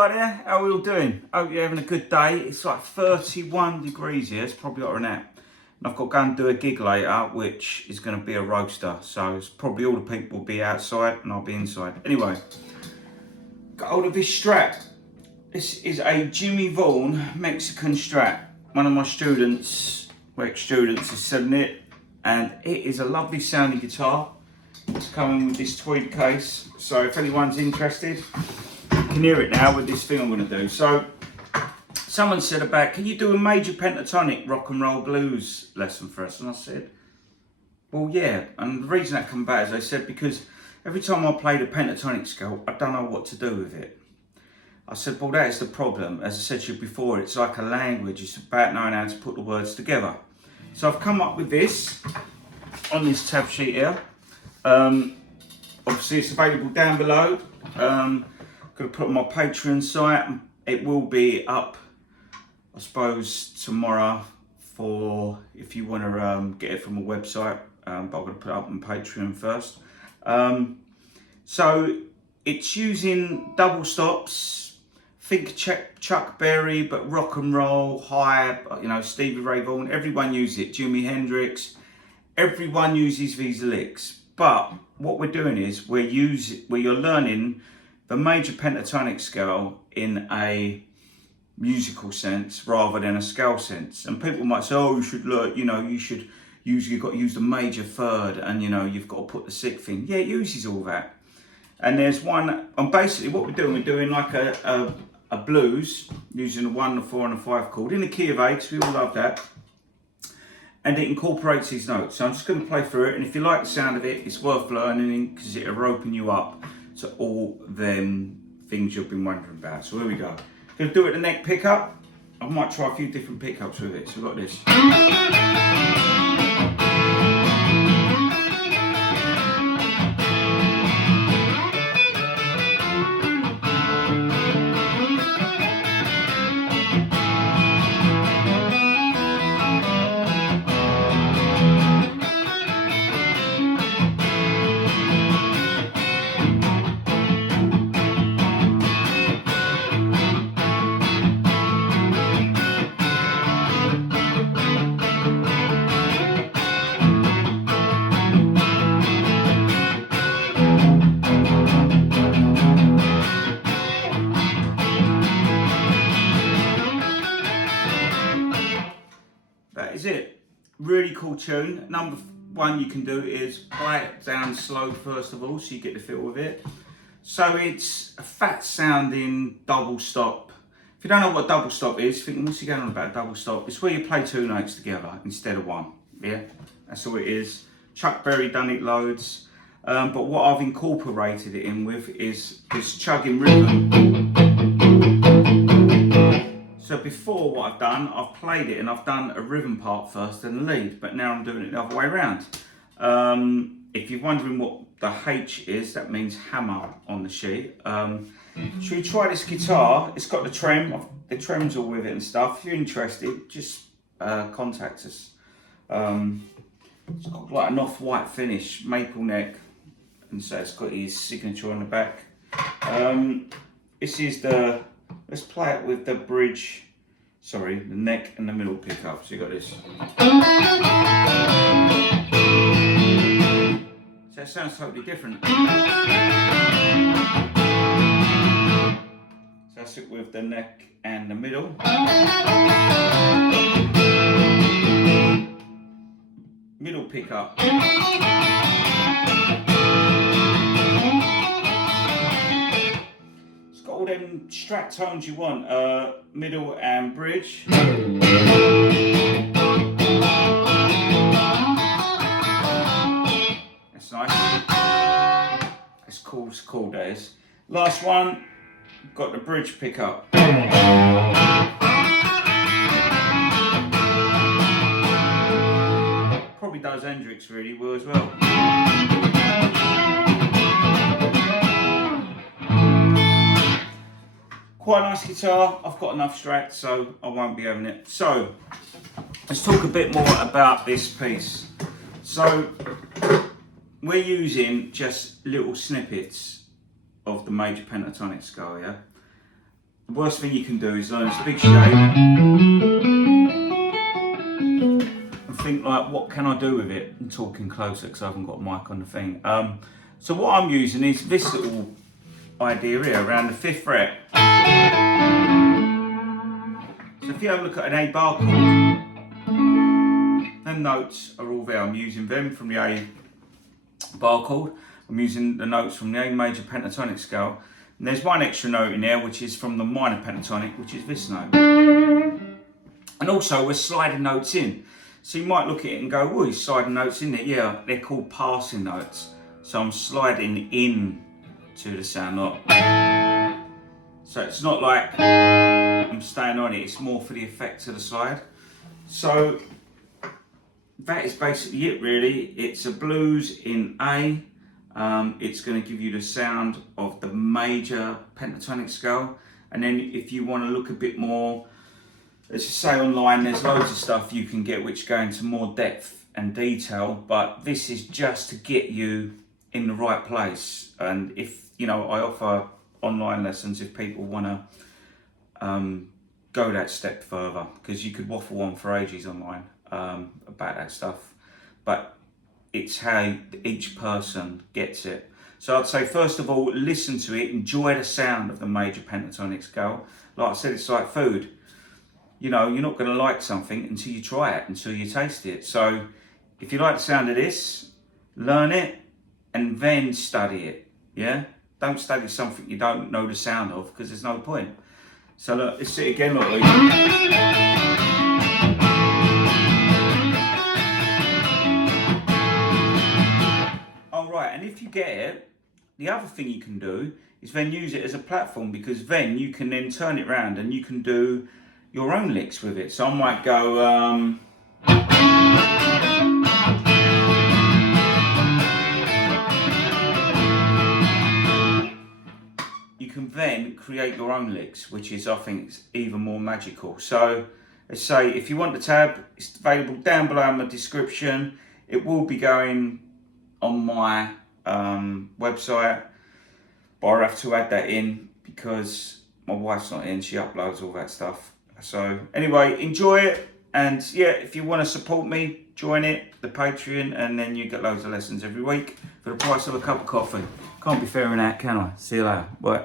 Hi there, how are we all doing? Hope you're having a good day. It's like 31 degrees here, it's probably hot than that. And I've got to go and do a gig later, which is going to be a roaster. So it's probably all the people will be outside and I'll be inside. Anyway, got hold of this Strat. This is a Jimmy Vaughan Mexican Strat. One of my students, ex-students, is selling it. And it is a lovely sounding guitar. It's coming with this tweed case. So if anyone's interested, you can hear it now with this thing I'm going to do. So someone said about, can you do a major pentatonic rock and roll blues lesson for us? And I said, well, yeah. And the reason that come about is they said, because every time I play the pentatonic scale, I don't know what to do with it. I said, well, that is the problem. As I said to you before, it's like a language. It's about knowing how to put the words together. So I've come up with this on this tab sheet here. Obviously it's available down below. Going to put on my Patreon site. It will be up, I suppose, tomorrow for if you want to get it from a website. But I'm going to put it up on Patreon first. So it's using double stops. Think Chuck Berry, but rock and roll, high. You know, Stevie Ray Vaughan. Everyone uses it. Jimi Hendrix. Everyone uses these licks. But what we're doing is you're learning the major pentatonic scale in a musical sense rather than a scale sense. And people might say, oh, you should learn, you've got to use the major third and, you've got to put the sixth in. Yeah, it uses all that. And there's one, and basically what we're doing like a blues using the 1, the 4 and the 5 chord in the key of A, because we all love that. And it incorporates these notes. So I'm just going to play through it. And if you like the sound of it, it's worth learning because it'll open you up to all them things you've been wondering about. So here we go. Gonna do it the neck pickup. I might try a few different pickups with it. So we've got this. That is it. Really cool tune. Number one you can do is play it down slow first of all, so you get the feel of it. So it's a fat sounding double stop. If you don't know what double stop is, thinking what's he going on about double stop? It's where you play two notes together instead of one. Yeah, that's all it is. Chuck Berry done it loads. But what I've incorporated it in with is this chugging rhythm. So before what I've done, I've played it and I've done a rhythm part first and the lead, but now I'm doing it the other way around. If you're wondering what the H is, that means hammer on the sheet. Should we try this guitar? It's got the trems all with it and stuff. If you're interested, just contact us. It's got like an off-white finish, maple neck, and so it's got his signature on the back. This is let's play it with the bridge, the neck and the middle pickup. So you got this. So that sounds totally different. So that's it with the neck and the middle. Middle pickup. All them Strat tones you want, middle and bridge. That's nice. It's cool, that is. Last one, got the bridge pickup. Probably does Hendrix really well as well. Quite a nice guitar. I've got enough Strats, so I won't be having it. So let's talk a bit more about this piece. So we're using just little snippets of the major pentatonic scale, yeah? the worst thing you can do is learn this big shape and think like, what can I do with it? I'm talking closer because I haven't got a mic on the thing. So what I'm using is this little idea here around the 5th fret. So if you have a look at an A bar chord, them notes are all there. I'm using them from the A bar chord. I'm using the notes from the A major pentatonic scale. And there's one extra note in there which is from the minor pentatonic, which is this note. And also we're sliding notes in. So you might look at it and go, oh, he's sliding notes in there. Yeah, they're called passing notes. So I'm sliding in to the sound, not. So it's not like I'm staying on it, it's more for the effect of the slide. So that is basically it really. It's a blues in A. It's going to give you the sound of the major pentatonic scale. And then if you want to look a bit more, as you say online, there's loads of stuff you can get which go into more depth and detail, but this is just to get you in the right place. And if, you know, I offer online lessons if people want to go that step further, because you could waffle on for ages online about that stuff, but it's how each person gets it. So I'd say first of all, listen to it, enjoy the sound of the major pentatonic scale. Like I said, it's like food. You know, you're not going to like something until you try it, until you taste it. So if you like the sound of this, learn it and then study it, yeah? Don't study something you don't know the sound of, because there's no point. So look, let's see it again, look. Alright, and if you get it, the other thing you can do is then use it as a platform, because then you can then turn it around and you can do your own licks with it. So I might go, you can then create your own licks, which is, I think, even more magical. So let's say if you want the tab, it's available down below in the description. It will be going on my website, but I have to add that in because my wife's not in, she uploads all that stuff. So anyway, enjoy it, and yeah, if you want to support me, join it, the Patreon, and then you get loads of lessons every week for the price of a cup of coffee. Can't be fairer than that, can I? See you later. Bye.